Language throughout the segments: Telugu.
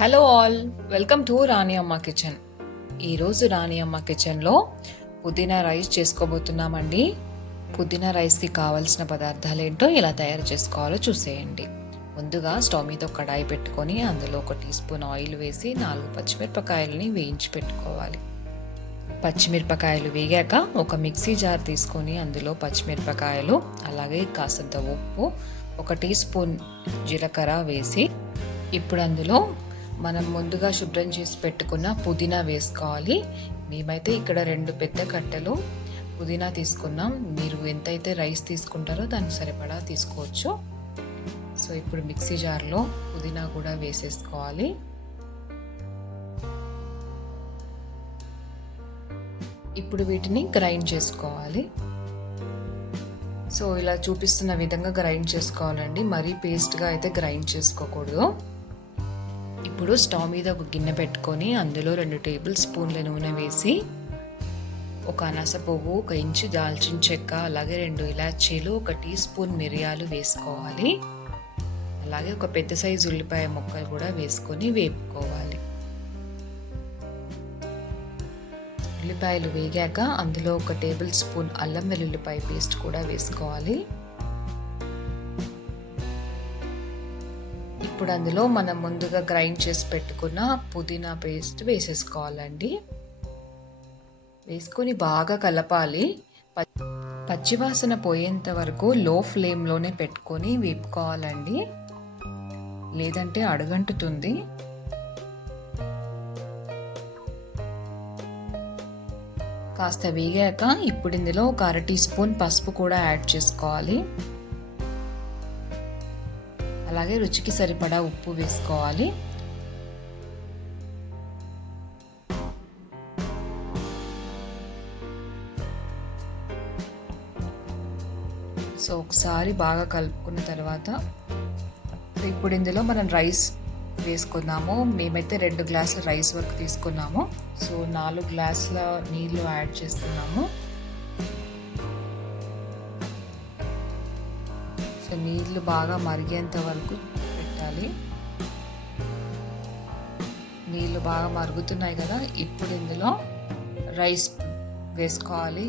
హలో ఆల్, వెల్కమ్ టు రాణి అమ్మ కిచెన్. ఈరోజు రాణి అమ్మ కిచెన్లో పుదీనా రైస్ చేసుకోబోతున్నామండి. పుదీనా రైస్కి కావాల్సిన పదార్థాలు ఏంటో ఎలా తయారు చేసుకోవాలో చూసేయండి. ముందుగా స్టవ్ మీద కడాయి పెట్టుకొని అందులో 1 టీ స్పూన్ ఆయిల్ వేసి 4 పచ్చిమిరపకాయలని వేయించి పెట్టుకోవాలి. పచ్చిమిరపకాయలు వేగాక ఒక మిక్సీ జార్ తీసుకొని అందులో పచ్చిమిరపకాయలు అలాగే కాసంత ఉప్పు 1 టీ స్పూన్ జీలకర్ర వేసి ఇప్పుడు అందులో మనం ముందుగా శుభ్రం చేసి పెట్టుకున్న పుదీనా వేసుకోవాలి. మేమైతే ఇక్కడ 2 పెద్ద కట్టలు పుదీనా తీసుకున్నాం. మీరు ఎంతైతే రైస్ తీసుకుంటారో దానికి సరిపడా తీసుకోవచ్చు. సో ఇప్పుడు మిక్సీ జార్లో పుదీనా కూడా వేసేసుకోవాలి. ఇప్పుడు వీటిని గ్రైండ్ చేసుకోవాలి. సో ఇలా చూపిస్తున్న విధంగా గ్రైండ్ చేసుకోవాలండి. మరీ పేస్ట్గా అయితే గ్రైండ్ చేసుకోకూడదు. ఇప్పుడు స్టవ్ మీద ఒక గిన్నె పెట్టుకొని అందులో 2 టేబుల్ స్పూన్ల నూనె వేసి ఒక అనాస పువ్వు, 1 ఇంచు దాల్చిన చెక్క, అలాగే 2 ఇలాచీలు, 1 టీ స్పూన్ మిరియాలు వేసుకోవాలి. అలాగే ఒక పెద్ద సైజు ఉల్లిపాయ ముక్కలు కూడా వేసుకొని వేపుకోవాలి. ఉల్లిపాయలు వేగాక అందులో 1 టేబుల్ స్పూన్ అల్లం వెల్లుల్లిపాయ పేస్ట్ కూడా వేసుకోవాలి. ఇప్పుడు అందులో మనం ముందుగా గ్రైండ్ చేసి పెట్టుకున్న పుదీనా పేస్ట్ వేసేసుకోవాలండి. వేసుకొని బాగా కలపాలి. పచ్చివాసన పోయేంత వరకు లో ఫ్లేమ్లోనే పెట్టుకొని వేపుకోవాలండి, లేదంటే అడుగంటుతుంది. కాస్త వేగాక ఇప్పుడు ఇందులో 1/2 టీ స్పూన్ పసుపు కూడా యాడ్ చేసుకోవాలి. అలాగే రుచికి సరిపడా ఉప్పు వేసుకోవాలి. సో ఒకసారి బాగా కలుపుకున్న తర్వాత ఇప్పుడు ఇందులో మనం రైస్ వేసుకున్నాము. మేమైతే 2 గ్లాసుల రైస్ వరకు తీసుకున్నాము. సో 4 గ్లాసుల నీళ్ళు యాడ్ చేస్తున్నాము. సో నీళ్ళు బాగా మరిగేంత వరకు పెట్టాలి. నీళ్ళు బాగా మరుగుతున్నాయి కదా, ఇప్పుడు ఇందులో రైస్ వేసుకోవాలి.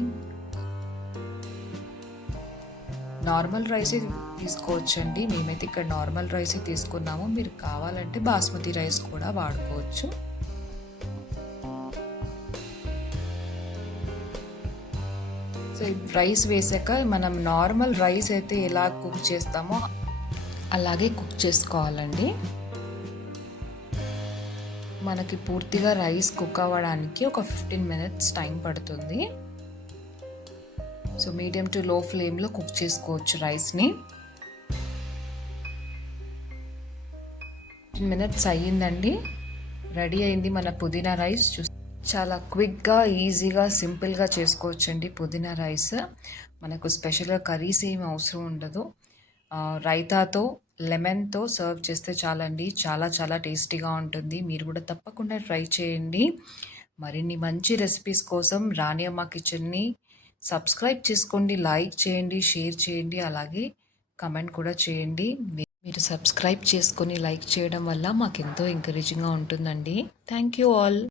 నార్మల్ రైసే తీసుకోవచ్చండి. మేమైతే ఇక్కడ నార్మల్ రైసే తీసుకున్నాము. మీరు కావాలంటే బాస్మతి రైస్ కూడా వాడుకోవచ్చు. సో రైస్ వేసాక మనం నార్మల్ రైస్ అయితే ఎలా కుక్ చేస్తామో అలాగే కుక్ చేసుకోవాలండి. మనకి పూర్తిగా రైస్ కుక్ అవ్వడానికి ఒక 15 మినిట్స్ టైం పడుతుంది. సో మీడియం టు లో ఫ్లేమ్లో కుక్ చేసుకోవచ్చు రైస్ని. 15 మినిట్స్ అయ్యిందండి, రెడీ అయింది మన పుదీనా రైస్. చాలా క్విక్గా, ఈజీగా, సింపుల్గా చేసుకోవచ్చండి పుదీనా రైస్. మనకు స్పెషల్గా కర్రీస్ ఏమి అవసరం ఉండదు. రైతాతో, లెమన్తో సర్వ్ చేస్తే చాలండి. చాలా చాలా టేస్టీగా ఉంటుంది. మీరు కూడా తప్పకుండా ట్రై చేయండి. మరిన్ని మంచి రెసిపీస్ కోసం రాణి అమ్మ కిచెన్ని సబ్స్క్రైబ్ చేసుకోండి, లైక్ చేయండి, షేర్ చేయండి, అలాగే కమెంట్ కూడా చేయండి. మీరు సబ్స్క్రైబ్ చేసుకొని లైక్ చేయడం వల్ల మాకు ఎంతో ఎంకరేజింగ్గా ఉంటుందండి. Thank you all.